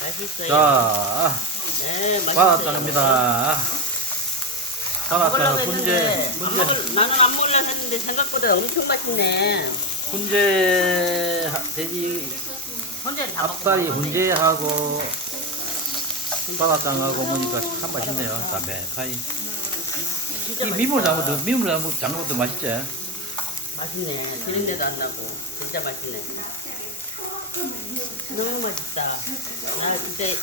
맛있어요. 자, 네, 맛있어요. 바다장입니다. 바다장 먹으려고 했는데 훈제, 나는 안 먹으려고 했는데 생각보다 엄청 맛있네. 훈제, 돼지 혼자 다 먹고 앞다리 먹었네. 훈제하고 바다장하고 먹으니까 참 맛있네요. 담백하니. 진짜 이 맛있다. 민물 잡는 것도 맛있지? 맛있네. 기름내도 안 나고 진짜 맛있네. 너무 맛있다. 나 그때